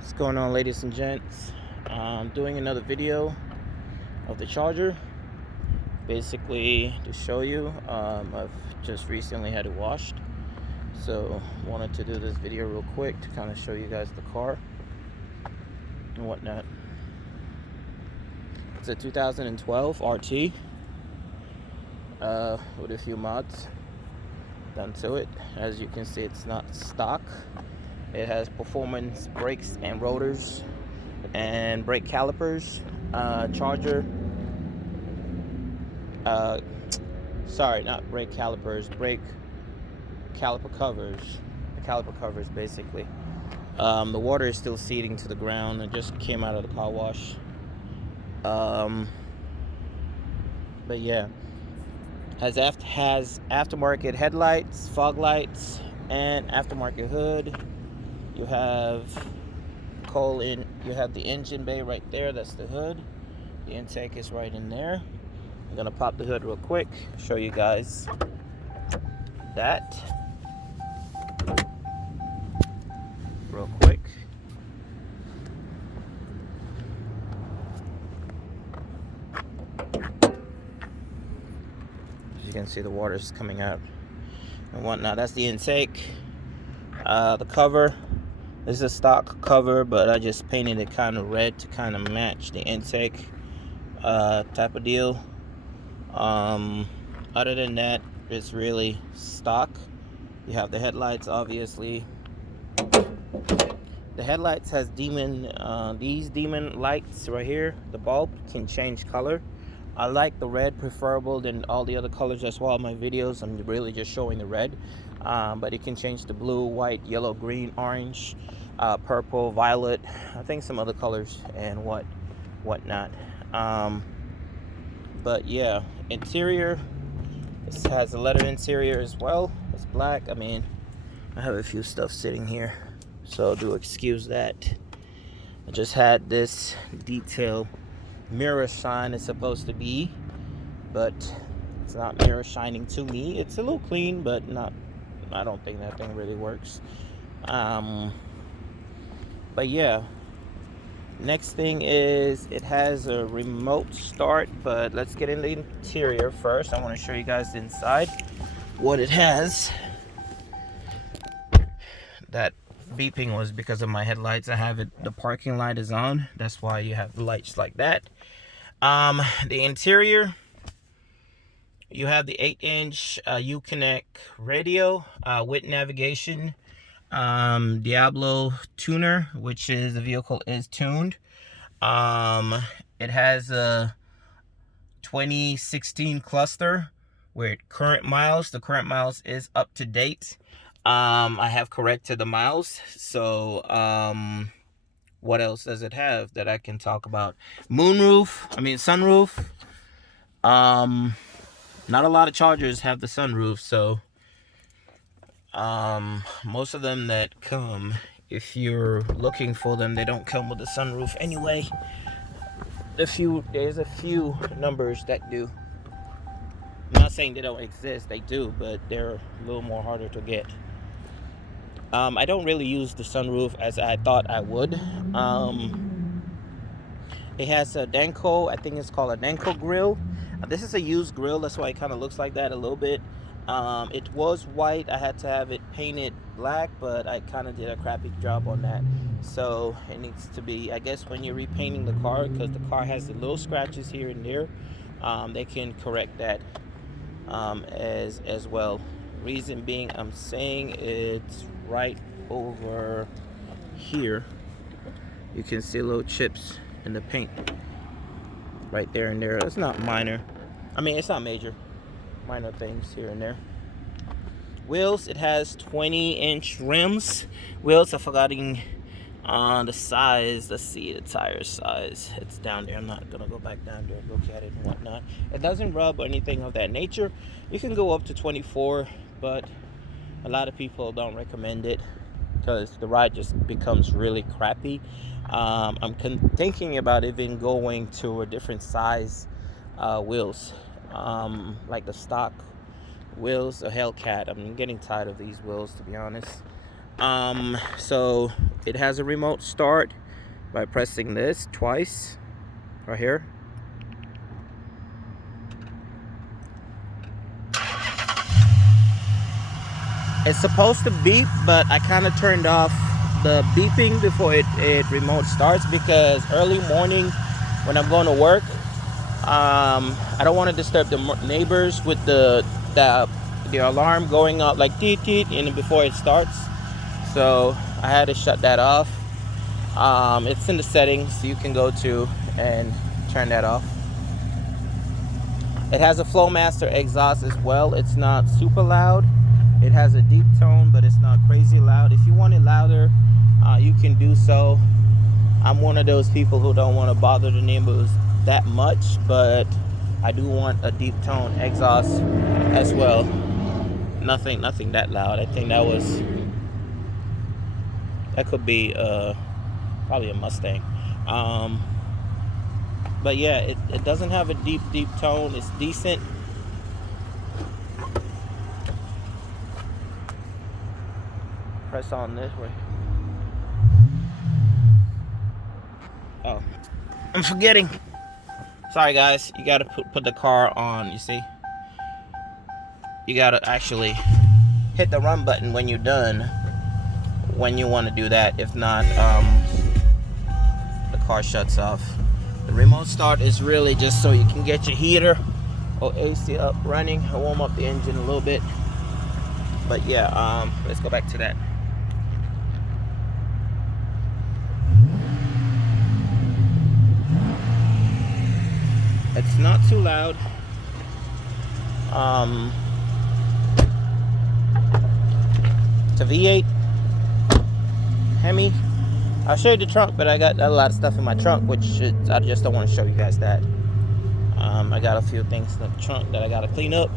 What's going on, ladies and gents? I'm doing another video of the charger, basically to show you. I've just recently had it washed, so wanted to do this video real quick to kind of show you guys the car and whatnot. It's a 2012 RT with a few mods done to it. As you can see, it's not stock. It has performance brakes and rotors and brake calipers, charger, sorry, not brake calipers, brake caliper covers, the caliper covers basically. The water is still seeping to the ground. It just came out of the car wash. But yeah, has aftermarket headlights, fog lights, and aftermarket hood. You have you have the engine bay right there. That's the hood. The intake is right in there. I'm gonna pop the hood real quick, show you guys that real quick. As you can see, the water is coming out and whatnot. That's the intake. The cover. This is a stock cover, but I just painted it kind of red to kind of match the intake type of deal. Other than that, it's really stock. You have the headlights, obviously. The headlights has these demon lights right here. The bulb can change color. I like the red preferable than all the other colors. That's why all my videos I'm really just showing the red. But it can change to blue, white, yellow, green, orange, purple, violet. I think some other colors and whatnot. But yeah, interior. This has a leather interior as well. It's black. I mean, I have a few stuff sitting here, so do excuse that. I just had this detail mirror shine. It's supposed to be, but it's not mirror shining to me. It's a little clean, but not. I don't think that thing really works. But yeah, next thing is it has a remote start, but let's get in the interior first. I want to show you guys the inside, what it has. That beeping was because of my headlights. I have it, the parking light is on. That's why you have the lights like that. The interior, you have the 8-inch Uconnect radio with navigation, Diablo tuner, which is the vehicle is tuned. It has a 2016 cluster with current miles. The current miles is up to date. I have corrected the miles. So what else does it have that I can talk about? Sunroof. Not a lot of Chargers have the sunroof, so most of them that come, if you're looking for them, they don't come with the sunroof anyway. There's a few numbers that do. I'm not saying they don't exist, they do, but they're a little more harder to get. I don't really use the sunroof as I thought I would. It has a Danko, I think it's called a Danko grill. This is a used grill, that's why it kind of looks like that a little bit. It was white. I had to have it painted black, but I kind of did a crappy job on that. So it needs to be, I guess when you're repainting the car, because the car has the little scratches here and there, they can correct that as well. Reason being, I'm saying it's right over here. You can see little chips in the paint right there and there. It's not minor. I mean, it's not major. Minor things here and there. Wheels, it has 20-inch rims. Wheels, I've forgotten the size. Let's see the tire size. It's down there. I'm not gonna go back down there and look at it and whatnot. It doesn't rub or anything of that nature. You can go up to 24, but a lot of people don't recommend it because the ride just becomes really crappy. I'm thinking about even going to a different size wheels, like the stock wheels, a hellcat. I'm getting tired of these wheels, to be honest. So It has a remote start by pressing this twice right here. It's supposed to beep, but I kind of turned off the beeping before it remote starts, because early morning when I'm going to work, I don't want to disturb the neighbors with the alarm going up like teet teet and before it starts. So I had to shut that off. It's in the settings, you can go to and turn that off. It has a Flowmaster exhaust as well. It's not super loud. It has a deep tone, but it's not crazy loud. If you want it louder, you can do so. I'm one of those people who don't want to bother the neighbors that much, but I do want a deep tone exhaust as well. Nothing that loud. I think that could be probably a Mustang. But yeah, it doesn't have a deep tone. It's decent. Press on this way. Oh, I'm forgetting. Sorry guys, you gotta put the car on, you see? You gotta actually hit the run button when you're done, when you want to do that. If not, the car shuts off. The remote start is really just so you can get your heater or AC up running and warm up the engine a little bit. But yeah, let's go back to that. It's not too loud. It's a V8 Hemi. I'll show you the trunk, but I got a lot of stuff in my trunk, which I just don't want to show you guys that. I got a few things in the trunk that I got to clean up.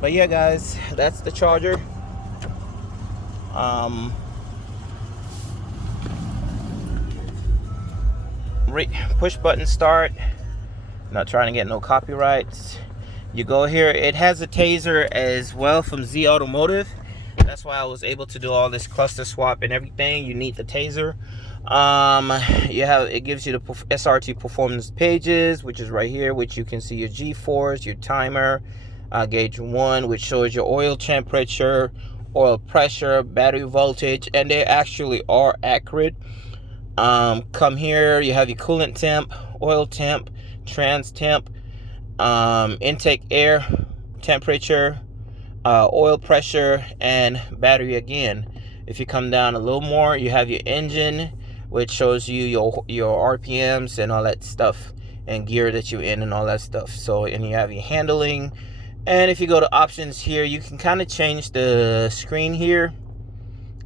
But yeah, guys, that's the Charger. Push button start. Not trying to get no copyrights. You go here. It has a taser as well from Zautomotive. That's why I was able to do all this cluster swap and everything. You need the taser. It gives you the SRT performance pages, which is right here, which you can see your G-force, your timer, gauge 1, which shows your oil temperature, oil pressure, battery voltage, and they actually are accurate. Come here, you have your coolant temp, oil temp, trans temp, intake air temperature, oil pressure, and battery again. If you come down a little more, you have your engine, which shows you your RPMs and all that stuff, and gear that you're in and all that stuff. So, and you have your handling. And if you go to options here, you can kind of change the screen here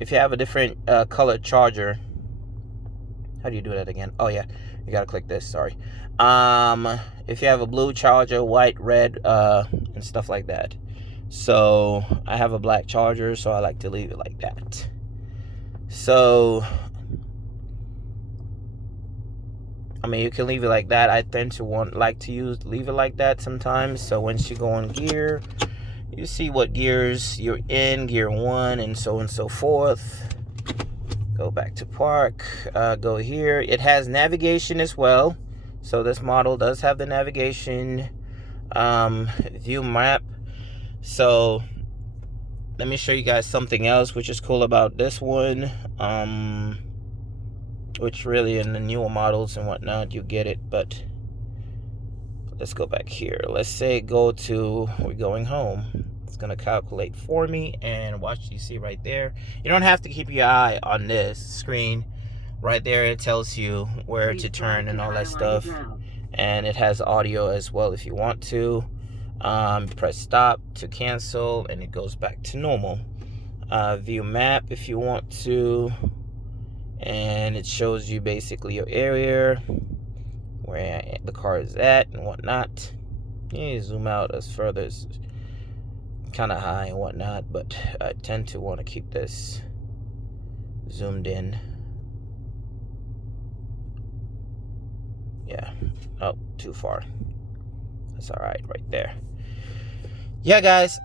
if you have a different colored charger. How do you do that again? Oh yeah, you gotta click this, sorry. If you have a blue charger, white, red, and stuff like that. So I have a black charger, so I like to leave it like that. So I mean, you can leave it like that. I tend to leave it like that sometimes. So once you go on gear, you see what gears you're in, gear 1, and so on and so forth. Go back to park, go here. It has navigation as well. So this model does have the navigation, view map. So let me show you guys something else which is cool about this one, which really in the newer models and whatnot you get it, but let's go back here. Let's say we're going home. It's gonna calculate for me, and watch, you see right there, you don't have to keep your eye on this screen right there. It tells you where to turn and all that stuff, and it has audio as well if you want to. Press stop to cancel and it goes back to normal. View map if you want to, and it shows you basically your area where the car is at and whatnot. You zoom out as further as kind of high and whatnot, but I tend to want to keep this zoomed in. Yeah, oh, too far. That's all right there. Yeah, guys,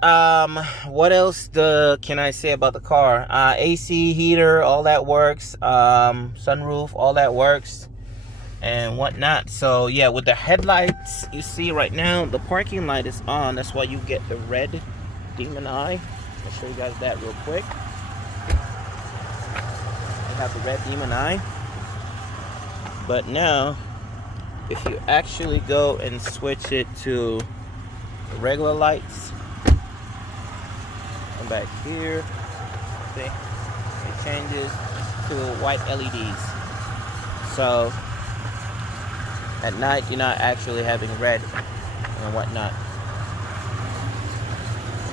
what else can I say about the car? AC, heater, all that works. Sunroof, all that works and whatnot. So yeah, with the headlights, you see right now the parking light is on. That's why you get the red demon eye. I'll show you guys that real quick. I have the red demon eye. But now, if you actually go and switch it to regular lights, come back here, see, it changes to white LEDs. So at night you're not actually having red and whatnot.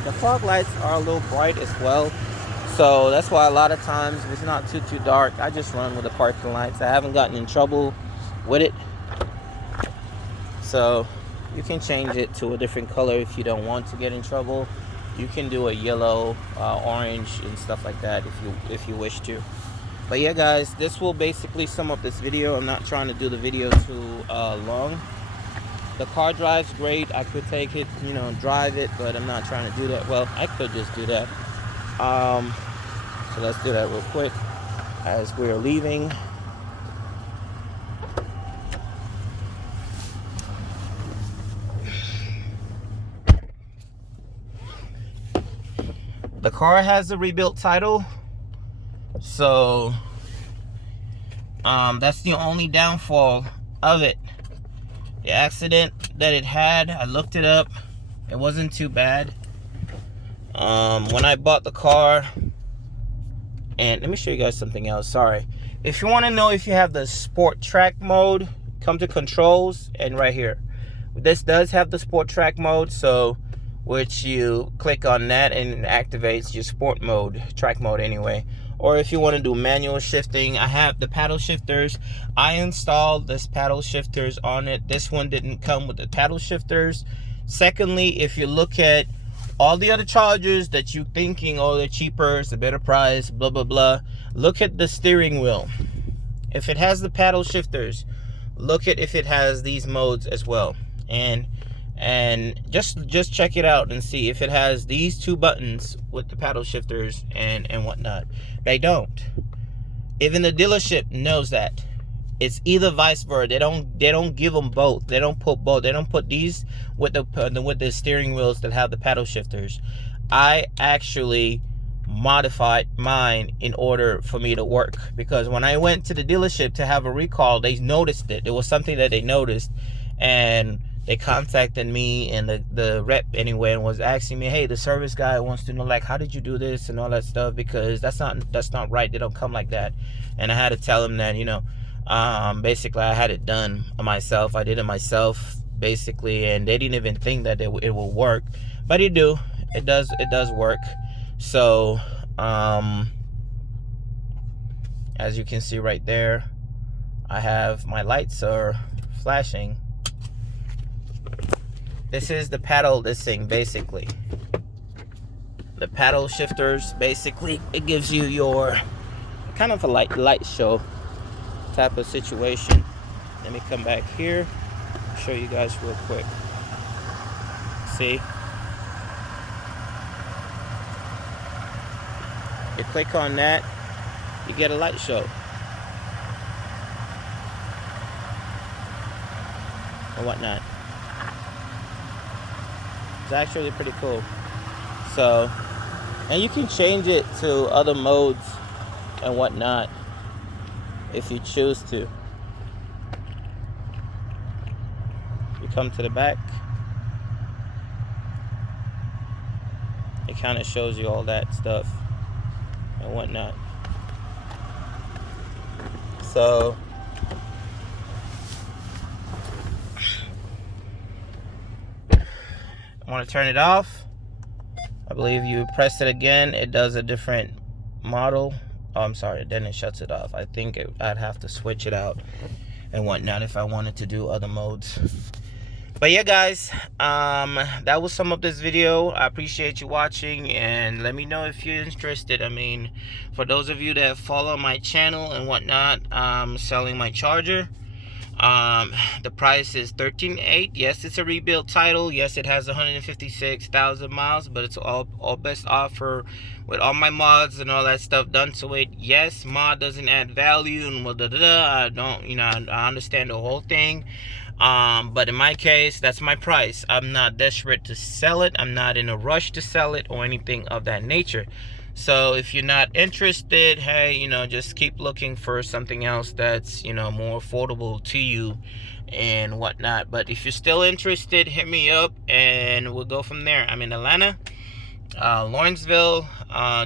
The fog lights are a little bright as well, so that's why a lot of times if it's not too dark, I just run with the parking lights. I haven't gotten in trouble with it. So you can change it to a different color if you don't want to get in trouble. You can do a yellow, orange, and stuff like that if you wish to. But yeah, guys, this will basically sum up this video. I'm not trying to do the video too long. The car drives great. I could take it, drive it, but I'm not trying to do that. Well, I could just do that. So let's do that real quick as we're leaving. The car has a rebuilt title, so that's the only downfall of it. The accident that it had, I looked it up, it wasn't too bad. When I bought the car, and let me show you guys something else. Sorry, if you want to know if you have the sport track mode, come to controls, and right here, this does have the sport track mode, so which you click on that and it activates your sport mode, track mode anyway. Or if you want to do manual shifting, I have the paddle shifters. I installed this paddle shifters on it. This one didn't come with the paddle shifters. Secondly, if you look at all the other Chargers that you thinking, oh, they're cheaper, it's a better price, blah blah blah, look at the steering wheel. If it has the paddle shifters, look at if it has these modes as well. And just check it out and see if it has these two buttons with the paddle shifters and whatnot. They don't. Even the dealership knows that. It's either vice versa. They don't give them both. They don't put both. They don't put these with the steering wheels that have the paddle shifters. I actually modified mine in order for me to work, because when I went to the dealership to have a recall, they noticed it. It was something that they noticed, and they contacted me and the rep anyway, and was asking me, hey, the service guy wants to know, like, how did you do this and all that stuff, because that's not right. They don't come like that. And I had to tell him that, basically I had it done myself. I did it myself basically, and they didn't even think that it will work, but it does work. So as you can see right there, I have my lights are flashing. This is the paddle, this thing basically. The paddle shifters, basically, it gives you your kind of a light show type of situation. Let me come back here, show you guys real quick. See? You click on that, you get a light show. And whatnot. It's actually pretty cool. So, and you can change it to other modes and whatnot if you choose to. You come to the back, it kind of shows you all that stuff and whatnot. So I want to turn it off. I believe you press it again, it does a different model. Oh, I'm sorry, then it shuts it off. I think I'd have to switch it out and whatnot if I wanted to do other modes. But yeah, guys, that was some of this video. I appreciate you watching, and let me know if you're interested. I mean, for those of you that follow my channel and whatnot, I'm selling my Charger. The price is 13.8. Yes, it's a rebuilt title. Yes, it has 156,000 miles, but it's all best offer with all my mods and all that stuff done to it. Yes, mod doesn't add value and I don't, I understand the whole thing. But in my case, that's my price. I'm not desperate to sell it. I'm not in a rush to sell it or anything of that nature. So if you're not interested, hey, just keep looking for something else that's, more affordable to you and whatnot. But if you're still interested, hit me up and we'll go from there. I'm in Atlanta, Lawrenceville,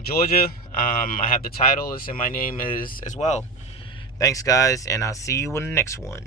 Georgia. I have the title, it's in my name as well. Thanks, guys, and I'll see you in the next one.